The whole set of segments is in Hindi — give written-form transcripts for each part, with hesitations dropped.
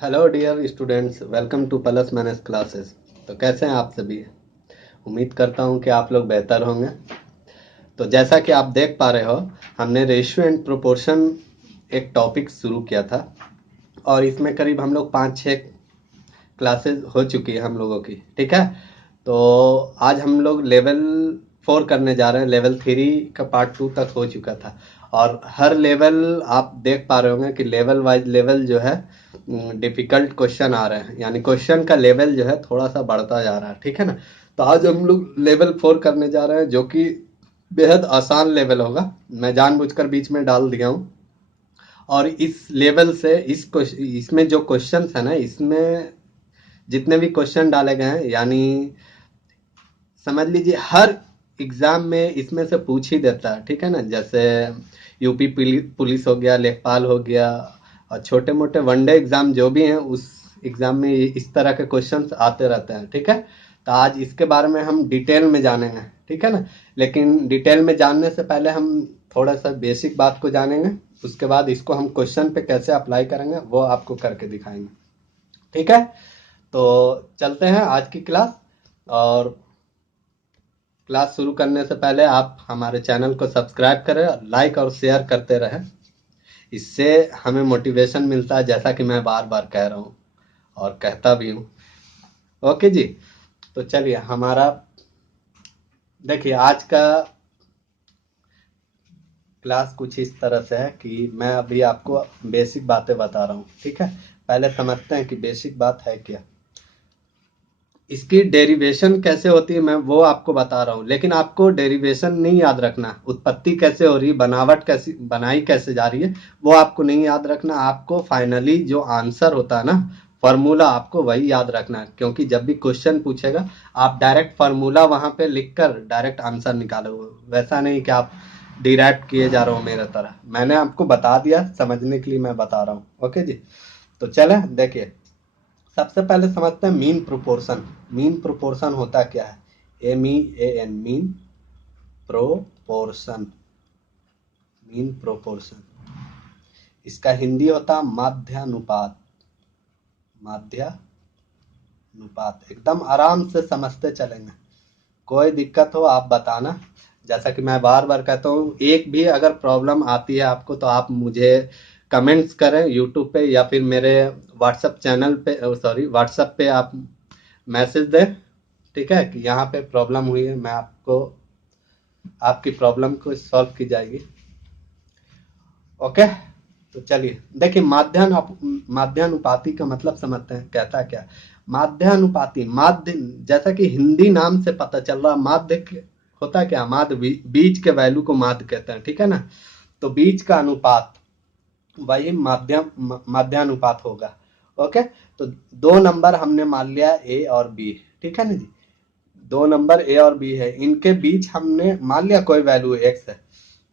Hello dear students, welcome to plus minus classes. तो कैसे हैं आप सभी? उम्मीद करता हूं कि आप लोग बेहतर होंगे। तो जैसा कि आप देख पा रहे हो, हमने रेशियो एंड प्रोपोर्शन एक टॉपिक शुरू किया था और इसमें करीब हम लोग 5-6 क्लासेस हो चुकी है हम लोगों की। ठीक है, तो आज हम लोग लेवल 4 करने जा रहे हैं। लेवल 3 का पार्ट 2 तक हो चुका था और हर लेवल आप देख पा रहे होंगे कि लेवल वाइज लेवल जो है डिफिकल्ट क्वेश्चन आ रहे हैं, यानी क्वेश्चन का लेवल जो है थोड़ा सा बढ़ता जा रहा है। ठीक है ना। तो आज हम लोग लेवल 4 करने जा रहे हैं जो कि बेहद आसान लेवल होगा। मैं जानबूझकर बीच में डाल दिया हूँ। और इस लेवल से इसमें जो क्वेश्चन है ना, इसमें जितने भी क्वेश्चन डाले गए हैं, यानी समझ लीजिए हर एग्जाम में इसमें से पूछ ही देता है। ठीक है ना। जैसे यूपी पुलिस हो गया, लेखपाल हो गया, और छोटे मोटे वनडे एग्जाम जो भी हैं उस एग्जाम में इस तरह के क्वेश्चंस आते रहते हैं। ठीक है, तो आज इसके बारे में हम डिटेल में जानेंगे। ठीक है ना। लेकिन डिटेल में जानने से पहले हम थोड़ा सा बेसिक बात को जानेंगे, उसके बाद इसको हम क्वेश्चन पे कैसे अप्लाई करेंगे वो आपको करके दिखाएंगे। ठीक है, तो चलते हैं आज की क्लास। और क्लास शुरू करने से पहले आप हमारे चैनल को सब्सक्राइब करें, लाइक और शेयर करते रहें। इससे हमें मोटिवेशन मिलता है, जैसा कि मैं बार बार कह रहा हूँ और कहता भी हूँ। ओके जी, तो चलिए हमारा देखिए आज का क्लास कुछ इस तरह से है कि मैं अभी आपको बेसिक बातें बता रहा हूँ। ठीक है, पहले समझते हैं कि बेसिक बात है क्या। इसकी डेरिवेशन कैसे होती है मैं वो आपको बता रहा हूँ, लेकिन आपको डेरिवेशन नहीं याद रखना। उत्पत्ति कैसे हो रही, बनावट कैसी बनाई कैसे जा रही है वो आपको नहीं याद रखना। आपको फाइनली जो आंसर होता है ना, फार्मूला, आपको वही याद रखना है। क्योंकि जब भी क्वेश्चन पूछेगा आप डायरेक्ट फार्मूला वहां पे लिखकर डायरेक्ट आंसर निकालोगे। वैसा नहीं कि आप डिराइव किए जा रहे हो मेरे तरह। मैंने आपको बता दिया, समझने के लिए मैं बता रहा हूँ। ओके जी, तो चले देखिए। सबसे पहले समझते हैं मीन प्रोपोर्शन। मीन प्रोपोर्शन होता क्या है? MEAN, mean proportion. Mean proportion इसका हिंदी होता माध्यानुपात। माध्यानुपात एकदम आराम से समझते चलेंगे। कोई दिक्कत हो आप बताना। जैसा कि मैं बार बार कहता हूँ, एक भी अगर प्रॉब्लम आती है आपको तो आप मुझे कमेंट्स करें यूट्यूब पे या फिर मेरे व्हाट्सएप चैनल पे, सॉरी व्हाट्सएप पे आप मैसेज दें। ठीक है, कि यहाँ पे प्रॉब्लम हुई है, मैं आपको आपकी प्रॉब्लम को सॉल्व की जाएगी। ओके, तो चलिए देखिए माध्यानुपाती का मतलब समझते हैं कहता क्या। माध्यानुपाती, माध्य जैसा कि हिंदी नाम से पता चल रहा, होता क्या, माध्य बीज के वैल्यू को माध्य कहते हैं। ठीक है ना। तो बीज का अनुपात वही माध्यानुपात होगा। ओके, तो दो नंबर हमने मान लिया ए और बी। ठीक है ना जी, दो नंबर ए और बी है, इनके बीच हमने मान लिया कोई वैल्यू एक्स है।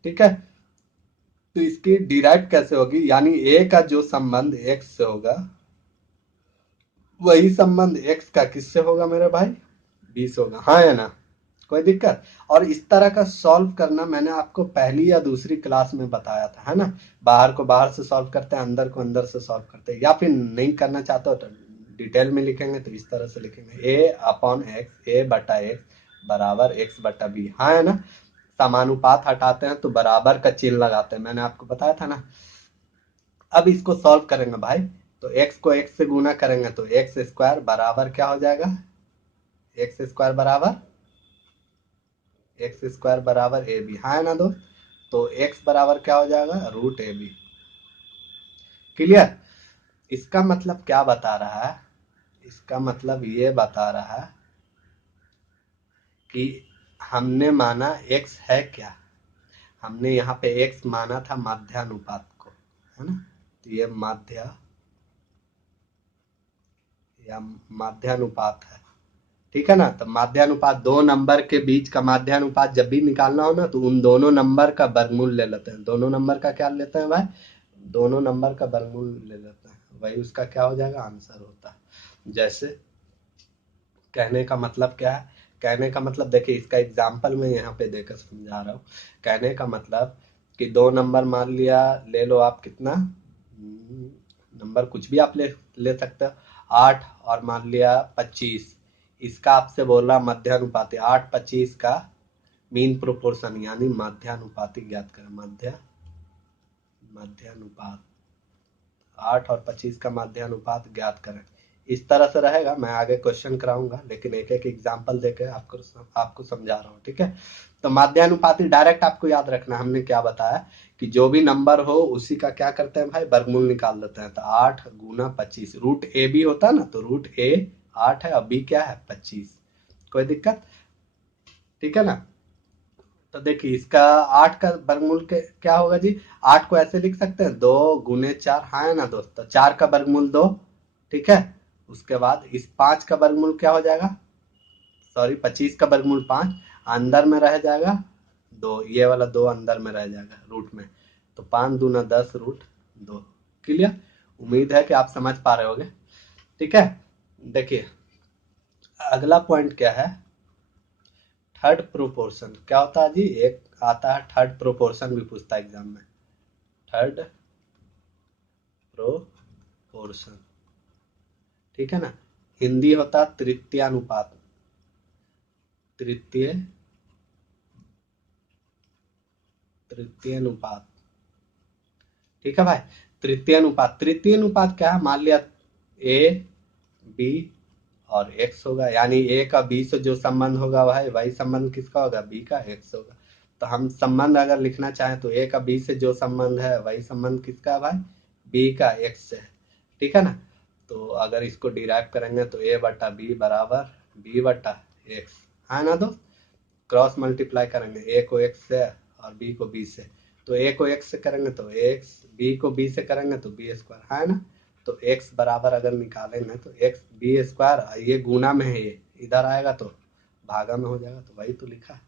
ठीक है, तो इसकी डिराइव कैसे होगी, यानी ए का जो संबंध एक्स से होगा वही संबंध एक्स का किससे होगा मेरे भाई, बी से होगा। हाँ या ना, कोई दिक्कत? और इस तरह का सॉल्व करना मैंने आपको पहली या दूसरी क्लास में बताया था, है ना। बाहर को बाहर से सॉल्व करते हैं, अंदर को अंदर से सॉल्व करते हैं, या फिर नहीं करना चाहते हो तो डिटेल में लिखेंगे तो इस तरह से लिखेंगे, ए अपॉन एक्स, ए बटा एक्स बराबर एक्स बटा बी। हाँ है ना। समानुपात हटाते हैं तो बराबर का चिन्ह लगाते हैं, मैंने आपको बताया था ना। अब इसको सॉल्व करेंगे भाई, तो x को x से गुना करेंगे तो एक्स स्क्वायर बराबर क्या हो जाएगा, एक्स स्क्वायर बराबर ए बी। हाँ है ना दोस्त, तो x बराबर क्या हो जाएगा, रूट ए बी। क्लियर? इसका मतलब क्या बता रहा है, इसका मतलब ये बता रहा है कि हमने माना x है क्या, हमने यहाँ पे x माना था माध्यानुपात को, है ना। तो ये माध्यानुपात है। ठीक है ना। तो माध्यानुपात, दो नंबर के बीच का माध्यानुपात जब भी निकालना हो ना तो उन दोनों नंबर का वर्गमूल ले लेते हैं। दोनों नंबर का क्या लेते हैं भाई, दोनों नंबर का वर्गमूल ले लेते हैं, वही उसका क्या हो जाएगा, आंसर होता है। जैसे कहने का मतलब क्या है, कहने का मतलब देखिए इसका एग्जाम्पल मैं यहाँ पे देकर समझा रहा हूँ। कहने का मतलब कि दो नंबर मान लिया, ले लो आप कितना नंबर कुछ भी आप ले ले सकते हो। 8 और मान लिया 25, इसका आपसे बोल रहा मध्यानुपाती, 8-25 का मीन प्रोपोर्शन यानी मध्यानुपाती ज्ञात करें। मध्यानुपात 8 और 25 का मध्यानुपात ज्ञात करें। इस तरह से रहेगा। मैं आगे क्वेश्चन कराऊंगा, लेकिन एक एक एग्जांपल देकर आपको समझा रहा हूँ, ठीक है। तो मध्यानुपाती डायरेक्ट आपको याद रखना, हमने क्या बताया कि जो भी नंबर हो उसी का क्या करते हैं भाई, वर्गमूल निकाल लेते हैं। तो 8 गुना 25, रूट ए बी होता है ना, तो रूट ए 8 है और बी क्या है 25। कोई दिक्कत, ठीक है ना। तो देखिए इसका 8 का वर्गमूल के क्या होगा जी, 8 को ऐसे लिख सकते हैं 2 गुने 4, हाँ है ना दोस्त। तो 4 का वर्गमूल 2, ठीक है। उसके बाद इस 5 का वर्गमूल क्या हो जाएगा, सॉरी 25 का वर्गमूल 5, अंदर में रह जाएगा 2, ये वाला 2 अंदर में रह जाएगा रूट में। तो 5 दूना 10 रूट 2। क्लियर, उम्मीद है कि आप समझ पा रहे होगे, ठीक है। देखिए अगला पॉइंट क्या है, थर्ड प्रोपोर्शन क्या होता है जी, एक आता है थर्ड प्रोपोर्शन भी पूछता है एग्जाम में। थर्ड प्रोपोर्शन, ठीक है ना। हिंदी होता है तृतीयानुपात, तृतीय तृतीयानुपात, ठीक है भाई। तृतीय अनुपात, तृतीय अनुपात क्या है, मान लिया ए बी और एक्स होगा, यानी ए का बी से जो संबंध होगा भाई वही संबंध किसका होगा, बी का एक्स होगा। तो हम संबंध अगर लिखना चाहें तो ए का बी से जो संबंध है वही संबंध किसका है भाई, बी का एक्स से है, ठीक है ना। तो अगर इसको डिराइव करेंगे तो ए बटा बी बराबर बी बटा एक्स, है ना दोस्त। क्रॉस मल्टीप्लाई करेंगे ए को एक्स से और बी को बी से, तो ए को एक्स से करेंगे तो एक्स, बी को बी से करेंगे तो बी स्क्वायर, है ना। तो एक्स बराबर अगर निकालेंगे तो एक्स बी स्क्वायर, ये गुना में है, ये इधर आएगा तो भागा में हो जाएगा, तो वही तो लिखा है,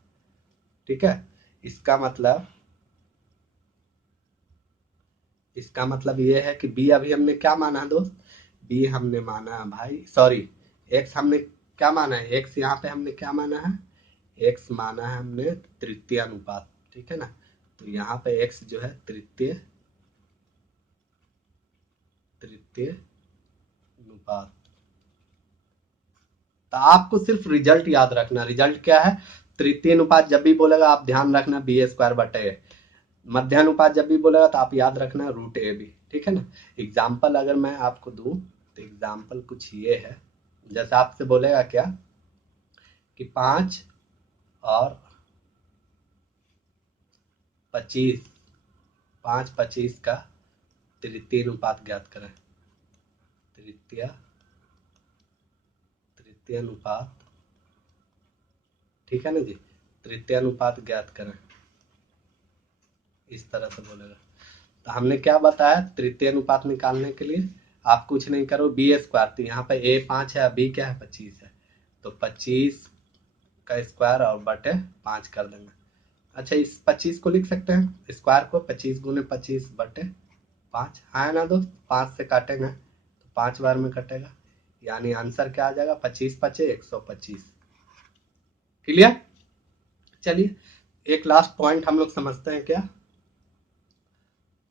ठीक है। इसका मतलब ये है कि बी अभी हमने क्या माना है दोस्त, बी हमने माना है भाई, सॉरी एक्स हमने क्या माना है, एक्स यहाँ पे हमने क्या माना है, एक्स माना है हमने तृतीय अनुपात, ठीक है ना। तो यहाँ पे एक्स जो है तृतीय तृतीय अनुपात। तो आपको सिर्फ रिजल्ट याद रखना, रिजल्ट क्या है, तृतीय अनुपात जब भी बोलेगा आप ध्यान रखना बी स्क्वायर बटे, मध्यानुपात जब भी बोलेगा तो आप याद रखना रूट ए बी, ठीक है ना। एग्जाम्पल अगर मैं आपको दूं तो एग्जाम्पल कुछ ये है, जैसे आपसे बोलेगा क्या कि 5 और 25, 5-25 का तृतीय अनुपात ज्ञात करें। तृतीय तृतीय अनुपात, ठीक है ना जी, तृतीय अनुपात ज्ञात करें, इस तरह से बोलेगा। तो हमने क्या बताया, तृतीय अनुपात निकालने के लिए आप कुछ नहीं करो, बी स्क्वायर, तो यहाँ पे ए 5 है, बी क्या है 25 है, तो 25 का स्क्वायर और बटे 5 कर देंगे। अच्छा इस 25 को लिख सकते हैं स्क्वायर को, 25 गुने 25 बटे 5, है ना दोस्त। 5 से काटेंगे तो 5 बार में कटेगा, यानी आंसर क्या आ जाएगा, 25 पचे 125। क्लियर, चलिए एक लास्ट पॉइंट हम लोग समझते हैं क्या,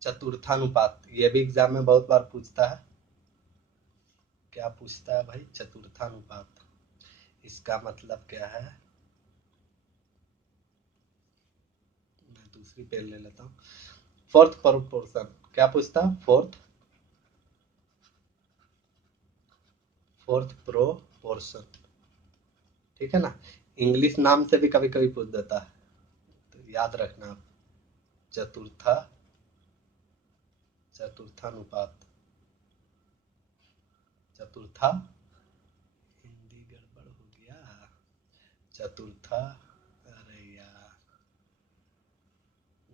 चतुर्थानुपात। ये भी एग्जाम में बहुत बार पूछता है, क्या पूछता है भाई, चतुर्थानुपात। इसका मतलब क्या है, मैं दूसरी पेन ले लेता हूँ। फोर्थ प्रोपोर्शन क्या पूछता है, फोर्थ प्रोपोर्शन, ठीक है ना। इंग्लिश नाम से भी कभी कभी पूछ देता है, तो याद रखना आप, चतुर्थानुपात, चतुर्था, हिंदी गड़बड़ हो गया, चतुर्था, अरे यार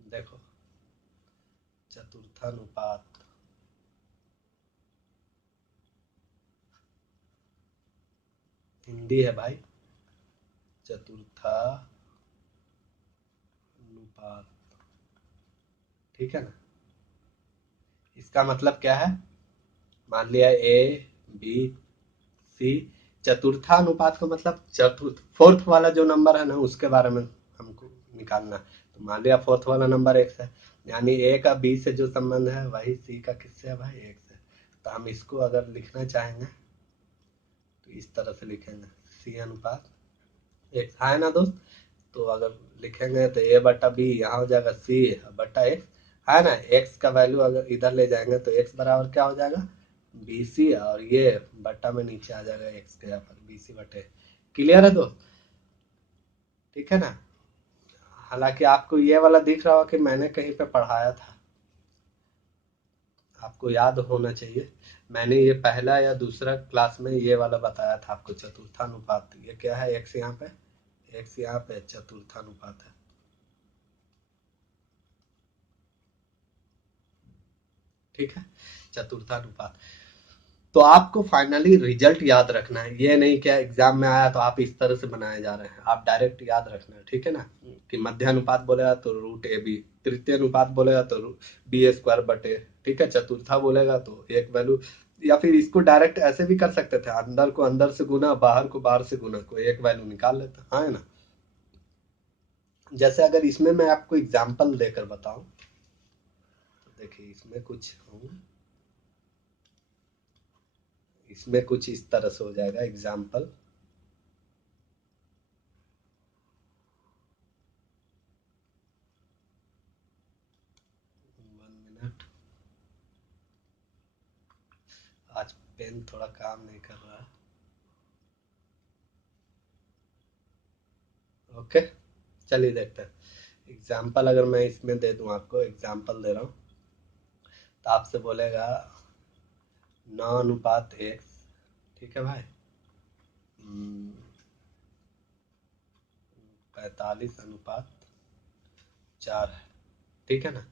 देखो, चतुर्थानुपात, हिंदी है भाई, चतुर्था अनुपात, ठीक है ना। इसका मतलब क्या है, मान लिया ए बी सी, चतुर्थानुपात का मतलब चतुर्थ, फोर्थ वाला जो नंबर है ना उसके बारे में हमको निकालना। तो मान लिया फोर्थ वाला नंबर एक्स है, यानी ए का बी से जो संबंध है वही सी का किससे है भाई, एक्स है। तो हम इसको अगर लिखना चाहेंगे तो इस तरह से लिखेंगे, सी अनुपात एक्स, है ना दोस्त। तो अगर लिखेंगे तो ए बटा बी, यहाँ हो जाएगा सी बटा एक्स, है ना। एक्स का वैल्यू अगर इधर ले जाएंगे तो एक्स बराबर क्या हो जाएगा, बी सी, और ये बटा में नीचे आ जाएगा एक्स के, यहाँ पर बी सी बटे। क्लियर है दोस्त, ठीक है ना। हालांकि आपको ये वाला दिख रहा हो कि मैंने कहीं पे पढ़ाया था, आपको याद होना चाहिए। मैंने ये पहला या दूसरा क्लास में ये वाला बताया था आपको, चतुर्थानुपात। ये क्या है, एक्स यहाँ पे, एक्स यहाँ पे चतुर्थानुपात है। ठीक है, चतुर्थानुपात। तो आपको फाइनली रिजल्ट याद रखना है, ये नहीं क्या एग्जाम में आया तो आप इस तरह से बनाए जा रहे हैं, आप डायरेक्ट याद रखना है, ठीक है ना। कि मध्यानुपात बोलेगा तो रूट ए बी, तृतीय अनुपात बोलेगा तो बी स्क्वायर बटे, ठीक है। चतुर्था बोलेगा तो एक वैल्यू, या फिर इसको डायरेक्ट ऐसे भी कर सकते थे, अंदर को अंदर से गुना, बाहर को बाहर से गुना, कोई एक वैल्यू निकाल लेते, हाँ है ना। जैसे अगर इसमें मैं आपको एग्जाम्पल देकर बताऊं तो देखिए, इसमें कुछ इस तरह से हो जाएगा एग्जाम्पल। आज पेन थोड़ा काम नहीं कर रहा। ओके, चलिए देखते हैं एग्जाम्पल। अगर मैं इसमें दे दूं, आपको एग्जाम्पल दे रहा हूं, तो आपसे बोलेगा 9:1, ठीक है भाई, 45:4 है, ठीक है ना।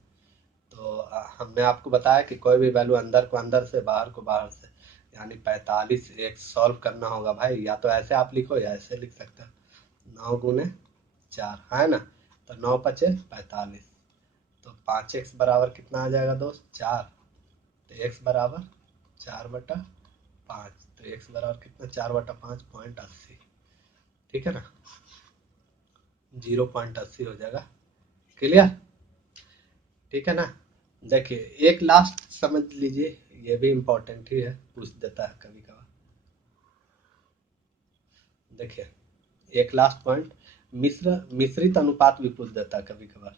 तो हमने आपको बताया कि कोई भी वैल्यू अंदर को अंदर से, बाहर को बाहर से, यानी 45 सॉल्व करना होगा भाई। या तो ऐसे आप लिखो या ऐसे लिख सकते हो, 9×4, है ना। तो 9×5 = 45, तो 5x बराबर कितना आ जाएगा दोस्त, 4। तो x बराबर 4/5, तो x बराबर कितना, 4/5 0.80, ठीक है ना, 0.80 हो जाएगा। क्लियर, ठीक है ना। देखिए एक लास्ट समझ लीजिए, ये भी इम्पोर्टेंट ही है, पूछ देता है कभी कभार। देखिए एक लास्ट पॉइंट, मिश्रित अनुपात भी पूछ देता है कभी कभार।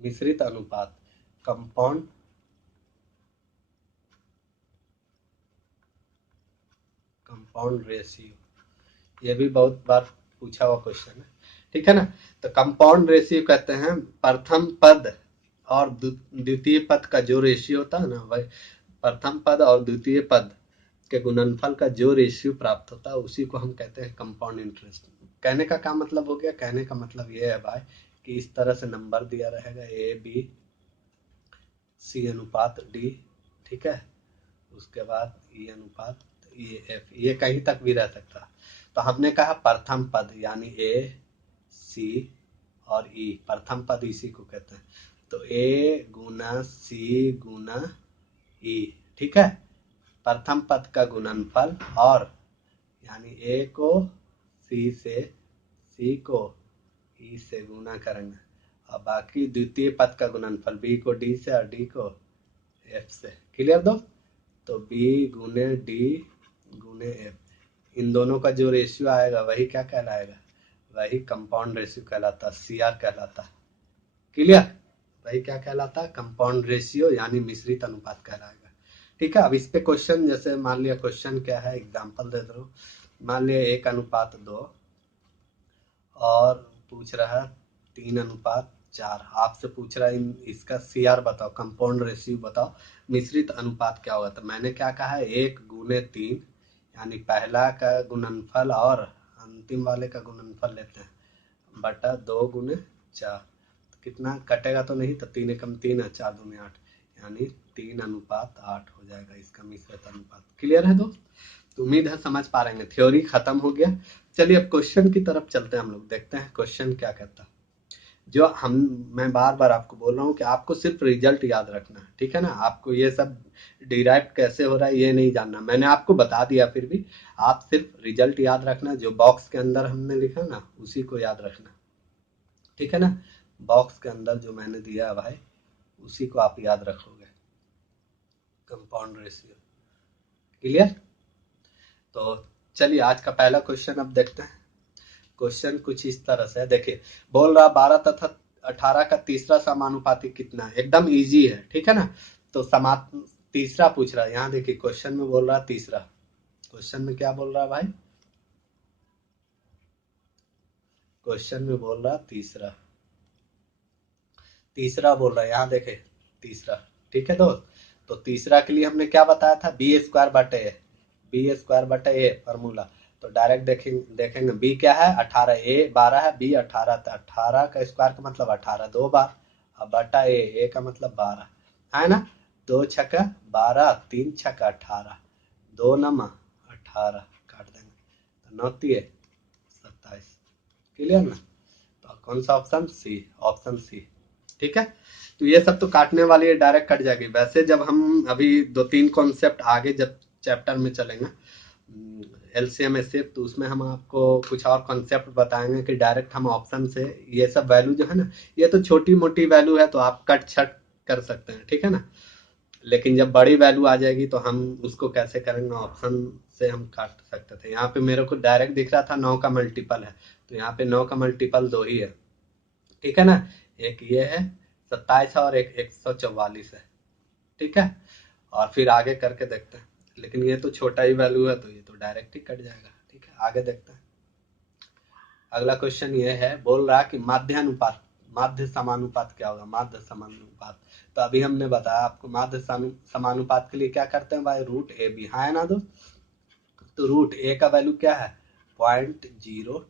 मिश्रित अनुपात, कंपाउंड रेशियो, ये भी बहुत बार पूछा हुआ क्वेश्चन है, ठीक है ना। तो कंपाउंड रेशियो कहते हैं प्रथम पद और द्वितीय पद का जो रेशियो होता है ना, वही प्रथम पद और द्वितीय पद के गुणनफल का जो रेशियो प्राप्त होता है, उसी को हम कहते हैं कंपाउंड इंटरेस्ट। कहने का क्या मतलब हो गया, कहने का मतलब ये है भाई कि इस तरह से नंबर दिया रहेगा ए बी सी अनुपात डी, ठीक है। उसके बाद ई अनुपात ई एफ, ये कहीं तक भी रह सकता है। तो हमने कहा प्रथम पद यानी ए सी और ई, प्रथम पद इसी को कहते हैं। तो ए गुना सी गुना ई, ठीक है, प्रथम पद का गुणनफल, और यानी ए को सी से, सी को ई से गुना करेंगे, और बाकी द्वितीय पद का गुणनफल बी को डी से और डी को एफ से। क्लियर दोस्त। तो बी गुने डी गुने एफ, इन दोनों का जो रेशियो आएगा वही क्या कहलाएगा, वही कंपाउंड रेशियो कहलाता है, सी आर कहलाता है। क्लियर, वही क्या कहलाता है, कंपाउंड रेशियो यानी मिश्रित अनुपात कहलाएगा, ठीक है। अब इस पे क्वेश्चन, जैसे मान लिया क्वेश्चन क्या है, एग्जांपल दे दो। मान लिया 1:2 और पूछ रहा है 3:4, आपसे पूछ रहा है इसका सी आर बताओ, कंपाउंड रेशियो बताओ, मिश्रित अनुपात क्या होगा। तो मैंने क्या कहा है, 1×3, यानी पहला का गुणनफल और अंतिम वाले का गुणनफल लेते हैं, बटा 2×4, तो कितना कटेगा तो नहीं, तो 3×1 = 3, 4×2 = 8, यानी 3:8 हो जाएगा इसका मिश्रित अनुपात। क्लियर है दोस्त। तो उम्मीद है समझ पा रहे हैं, थ्योरी खत्म हो गया। चलिए अब क्वेश्चन की तरफ चलते हैं, हम लोग देखते हैं क्वेश्चन क्या कहता है। जो हम मैं बार बार आपको बोल रहा हूँ कि आपको सिर्फ रिजल्ट याद रखना है, ठीक है ना। आपको ये सब डिराइव कैसे हो रहा है ये नहीं जानना, मैंने आपको बता दिया, फिर भी आप सिर्फ रिजल्ट याद रखना, जो बॉक्स के अंदर हमने लिखा ना उसी को याद रखना, ठीक है ना। बॉक्स के अंदर जो मैंने दिया है भाई उसी को आप याद रखोगे, कंपाउंड रेशियो। क्लियर। तो चलिए आज का पहला क्वेश्चन अब देखते हैं। क्वेश्चन कुछ इस तरह से है, देखिए बोल रहा 12 तथा 18 का तीसरा समानुपाती कितना है। एकदम इजी है, ठीक है ना। तो तीसरा पूछ रहा है, यहाँ देखिए क्वेश्चन में बोल रहा है तीसरा। क्वेश्चन में क्या बोल रहा है भाई, क्वेश्चन में बोल रहा तीसरा, तीसरा बोल रहा है, यहाँ देखे तीसरा, ठीक है दोस्त। तो तीसरा के लिए हमने क्या बताया था, बी स्क्वायर बटे ए, बी स्क्वायर बटे ए फॉर्मूला। तो डायरेक्ट देखेंगे बी क्या है 18, ए 12 है, बी 18, तो 18 का स्क्वायर का मतलब 18 दो बार, अब बटा ए का मतलब 12 है ना। दो छक्का 12, तीन छक्का 18, दो नमा 18 काट देंगे, तो 9 तिये 27। क्लियर ना। तो कौन सा ऑप्शन, सी, ऑप्शन सी, ठीक है। तो ये सब तो काटने वाली है, डायरेक्ट कट जाएगी। वैसे जब हम अभी दो तीन कॉन्सेप्ट आगे जब चैप्टर में चलेंगे एलसीएम एचसीएफ, तो उसमें हम आपको कुछ और कॉन्सेप्ट बताएंगे कि डायरेक्ट हम ऑप्शन से ये सब वैल्यू जो है ना, ये तो छोटी मोटी वैल्यू है तो आप कट छट कर सकते हैं, ठीक है ना। लेकिन जब बड़ी वैल्यू आ जाएगी तो हम उसको कैसे करेंगे, ऑप्शन से हम काट सकते थे। यहाँ पे मेरे को डायरेक्ट दिख रहा था 9 का मल्टीपल है, तो यहाँ पे 9 का मल्टीपल 2 ही है, ठीक है ना। एक ये है 27 है और एक 144 है, ठीक है। और फिर आगे करके देखते हैं, लेकिन ये तो छोटा ही वैल्यू है तो ये तो डायरेक्ट ही कट जाएगा, ठीक है। आगे देखते हैं। अगला क्वेश्चन ये है, बोल रहा कि माध्य अनुपात, माध्य समानुपात क्या होगा, माध्य समानुपात। तो अभी हमने बताया आपको माध्य समानुपात के लिए क्या करते हैं भाई, रूट ए बी, हाँ है ना दोस्त। तो रूट ए का वैल्यू क्या है 0.02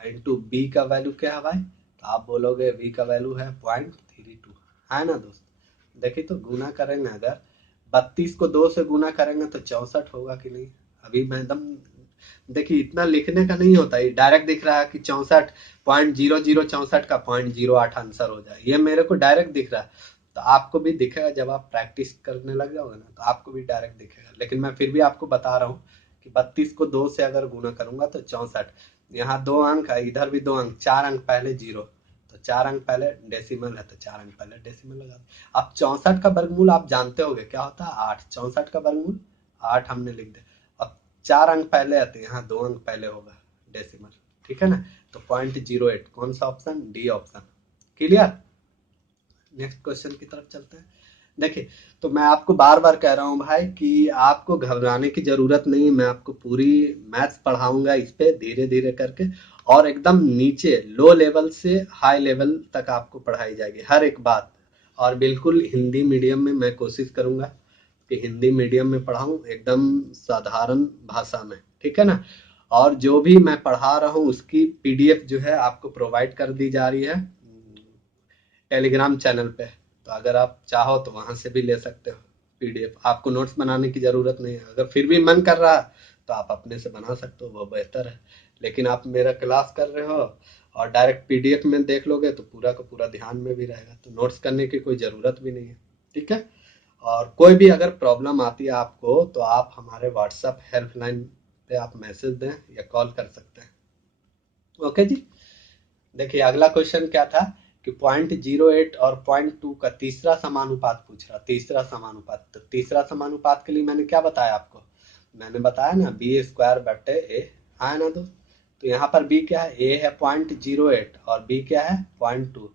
इंटू बी का वैल्यू क्या है भाई, तो आप बोलोगे बी का वैल्यू है 0.32, है ना दोस्त। देखिए तो गुना करेंगे, अगर 32 को 2 से गुना करेंगे तो 64 होगा कि नहीं। अभी मैं एकदम देखिए इतना लिखने का नहीं होता, ये डायरेक्ट दिख रहा है कि 64.0064 का 0.08 आंसर हो जाए, ये मेरे को डायरेक्ट दिख रहा है। तो आपको भी दिखेगा जब आप प्रैक्टिस करने लग जाओगे ना, तो आपको भी डायरेक्ट दिखेगा। लेकिन मैं फिर भी आपको बता रहा हूँ कि 32 को 2 से अगर गुना करूंगा तो 64, यहाँ 2 अंक है, इधर भी 2 अंक, 4 अंक पहले जीरो, तो 4 अंक पहले डेसिमल है तो 4 अंक पहले डेसिमल लगा दो। अब 64 का वर्गमूल आप जानते होगे क्या होता है 8, 64 का वर्गमूल 8 हमने लिख दिया। अब 4 अंक पहले आते हैं, यहाँ 2 अंक पहले होगा डेसिमल, ठीक है ना। तो 0.08 कौन सा option, D option. Clear. Next question की तरफ चलते हैं। देखिए तो मैं आपको बार बार कह रहा हूँ भाई कि आपको घबराने की जरूरत नहीं, मैं आपको पूरी मैथ्स पढ़ाऊंगा इस पे धीरे धीरे करके, और एकदम नीचे लो लेवल से हाई लेवल तक आपको पढ़ाई जाएगी हर एक बात। और बिल्कुल हिंदी मीडियम में मैं कोशिश करूंगा कि हिंदी मीडियम में पढ़ाऊं, एकदम साधारण भाषा में, ठीक है ना। और जो भी मैं पढ़ा रहा हूँ उसकी पीडीएफ जो है आपको प्रोवाइड कर दी जा रही है टेलीग्राम चैनल पे। तो अगर आप चाहो तो वहां से भी ले सकते हो पीडीएफ, आपको नोट्स बनाने की जरूरत नहीं है। अगर फिर भी मन कर रहा है तो आप अपने से बना सकते हो, वो बेहतर है। लेकिन आप मेरा क्लास कर रहे हो और डायरेक्ट पीडीएफ में देख लोगे तो पूरा का पूरा ध्यान में भी रहेगा, तो नोट्स करने की कोई ज़रूरत भी नहीं है, ठीक है। और कोई भी अगर प्रॉब्लम आती है आपको तो आप हमारे व्हाट्सएप हेल्पलाइन पे आप मैसेज दें या कॉल कर सकते हैं। ओके जी। देखिए अगला क्वेश्चन क्या था कि 0.08 और 0.2 का तीसरा समानुपात पूछ रहा, तीसरा समानुपात। तो तीसरा समानुपात के लिए मैंने क्या बताया आपको, मैंने बताया ना बी स्क्वायर बटे ए, है ना दोस्त। तो यहाँ पर बी क्या है, ए है 0.08 और बी क्या है 0.2।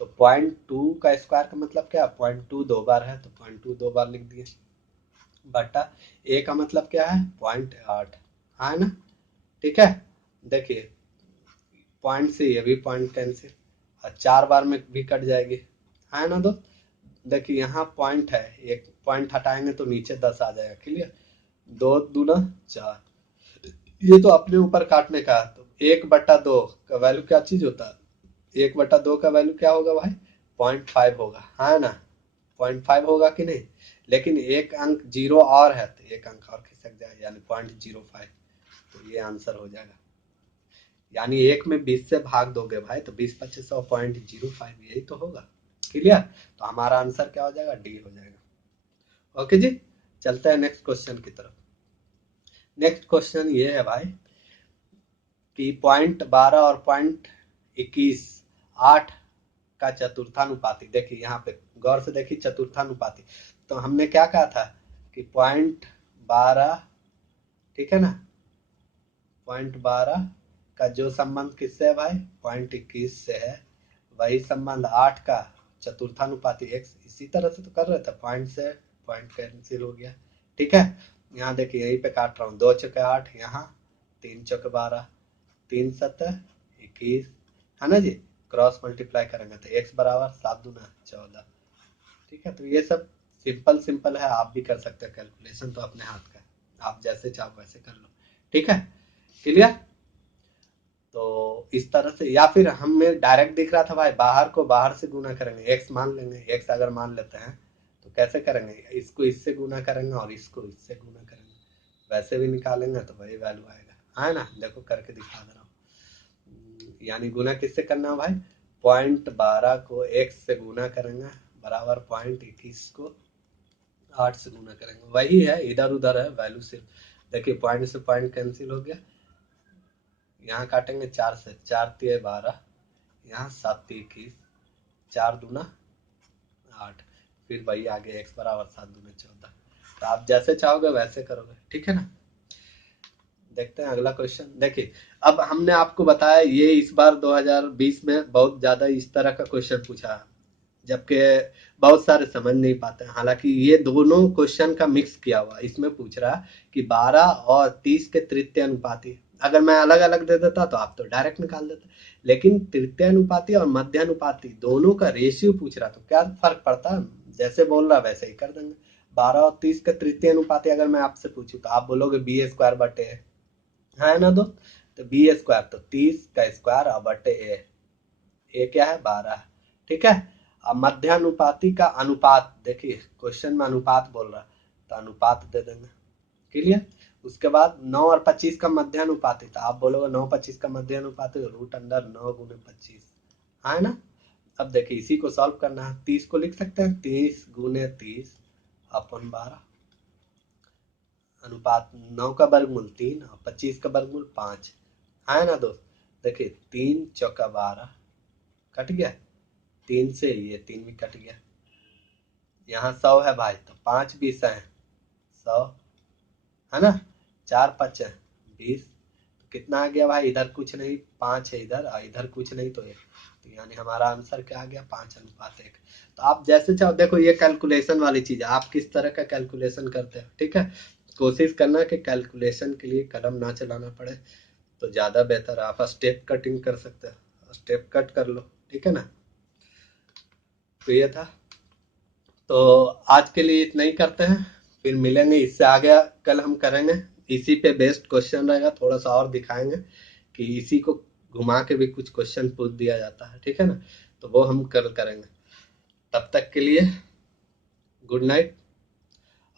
तो 0.2 का स्क्वायर का मतलब क्या है 0.2 दो बार है, तो 0.2 दो बार लिख दिए, बटा ए का मतलब क्या है 0.8, है ना, ठीक है। देखिए पॉइंट से ये भी पॉइंट कैंसिल, और 4 बार में भी कट जाएगी, है ना दोस्त। देखिए यहाँ पॉइंट है, एक पॉइंट हटाएंगे तो नीचे 10 आ जाएगा। क्लियर। 2 दूना 4, ये तो अपने ऊपर काटने का है। तो 1/2 का वैल्यू क्या चीज होता है, 1/2 का वैल्यू क्या होगा भाई 0.5 होगा, है ना। 0.5 होगा कि नहीं। लेकिन एक अंक जीरो और है तो एक अंक और खिसक जाएगा, यानी 0.05, तो ये आंसर हो जाएगा। यानी 1 में 20 से भाग दोगे भाई तो 20 25 0.05 यही तो होगा। क्लियर? तो हमारा आंसर क्या हो जाएगा? डी हो जाएगा। ओके जी, चलते हैं नेक्स्ट क्वेश्चन की तरफ। नेक्स्ट क्वेश्चन ये है भाई कि 0.12 और 0.21 8 का चतुर्थानुपाती। देखिए यहाँ पे गौर से देखिए, चतुर्थानुपाती तो हमने क्या कहा था कि 0.12, ठीक है ना, 0.12 का जो संबंध किससे है भाई? 0.21 से है। वही संबंध 8 का चतुर्थानुपाती x, इसी तरह से तो कर रहे थे, पॉइंट से पॉइंट कैंसिल हो गया। ठीक है, यहाँ देखिए यहीं पे काट रहा हूँ, 2 चौके 8, यहाँ 3 चौके 12, 3 7 21, है ना जी। क्रॉस मल्टीप्लाई करेंगे तो x बराबर 7 दूना 14। ठीक है, तो ये सब सिंपल सिंपल है, आप भी कर सकते हो। कैलकुलेशन तो अपने हाथ का है, आप जैसे चाहो वैसे कर लो। ठीक है, क्लियर? तो इस तरह से, या फिर हमें डायरेक्ट दिख रहा था भाई, बाहर को बाहर से गुना करेंगे, x मान लेंगे। x अगर मान लेते हैं तो कैसे करेंगे? इसको इससे गुना करेंगे और इसको इससे गुना करेंगे, वैसे भी निकालेंगे तो वही वैल्यू आएगा, है ना। देखो करके दिखा दे रहा हूँ। यानी गुना किससे करना है भाई? 0.12 को x से गुना करेंगे बराबर 0.21 को 8 से गुना करेंगे, वही है, इधर उधर है वैल्यू सिर्फ। देखिए पॉइंट से पॉइंट कैंसिल हो गया, यहाँ काटेंगे 4 से, 4 तिये 12, यहाँ 7 तिये 21, 4 दूना 8, फिर वही आगे x बराबर 7 दूना 14। तो आप जैसे चाहोगे वैसे करोगे, ठीक है ना। देखते हैं अगला क्वेश्चन। देखिए अब हमने आपको बताया ये इस बार 2020 में बहुत ज्यादा इस तरह का क्वेश्चन पूछा, जबकि बहुत सारे समझ नहीं पाते हैं। हालांकि ये दोनों क्वेश्चन का मिक्स किया हुआ इसमें पूछ रहा कि 12 और 30 के तृतीय अनुपाती। अगर मैं अलग अलग दे देता तो आप तो डायरेक्ट निकाल देते, लेकिन तृतीय अनुपाती और मध्य अनुपाती दोनों का रेशियो पूछ रहा, तो क्या फर्क पड़ता? जैसे बोल रहा वैसे ही कर देंगे। 12 और 30 का तृतीय अनुपाती अगर मैं आपसे पूछूं तो आप बोलोगे बी स्क्वायर बटे है ना दोस्त। तो बी स्क्वायर तो 30 का स्क्वायर और बटे ए क्या है? 12। ठीक है, अब मध्यानुपाती का अनुपात, देखिए क्वेश्चन में अनुपात बोल रहा तो अनुपात दे देंगे। क्लियर? उसके बाद 9 और 25 का मध्यानुपाती, तो आप बोलोगे 9 25 का मध्यानुपाती रूट अंडर 9 गुने 25, है ना। अब देखिए इसी को सॉल्व करना है, 30 को लिख सकते हैं 30 गुने 30 अपन 12, अनुपात 9 का वर्गमूल 3 और 25 का वर्गमूल 5, है ना दोस्त। देखिए 3 चौका 12 कट गया, 3 से ये 3 भी कट गया, यहाँ 100 है भाई तो 5 20 है 100, है ना। 4 5 है 20, तो कितना आ गया भाई? इधर कुछ नहीं, 5 है इधर और इधर कुछ नहीं तो 1, तो यानी हमारा आंसर क्या आ गया? 5:1। तो आप जैसे चाहो, देखो ये कैलकुलेशन वाली चीज है, आप किस तरह का कैलकुलेशन करते हो। ठीक है, कोशिश करना कि कैलकुलेशन के लिए कलम ना चलाना पड़े तो ज्यादा बेहतर है। आप स्टेप कटिंग कर सकते हो, स्टेप कट कर लो, ठीक है ना। तो ये था, तो आज के लिए इतना ही करते हैं, फिर मिलेंगे। इससे आगे कल हम करेंगे, इसी पे बेस्ड क्वेश्चन रहेगा, थोड़ा सा और दिखाएंगे कि इसी को घुमा के भी कुछ क्वेश्चन पूछ दिया जाता है, ठीक है ना। तो वो हम कल करेंगे। तब तक के लिए गुड नाइट।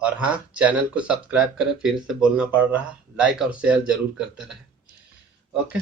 और हाँ, चैनल को सब्सक्राइब करें, फिर से बोलना पड़ रहा है, लाइक और शेयर जरूर करते रहे। ओके।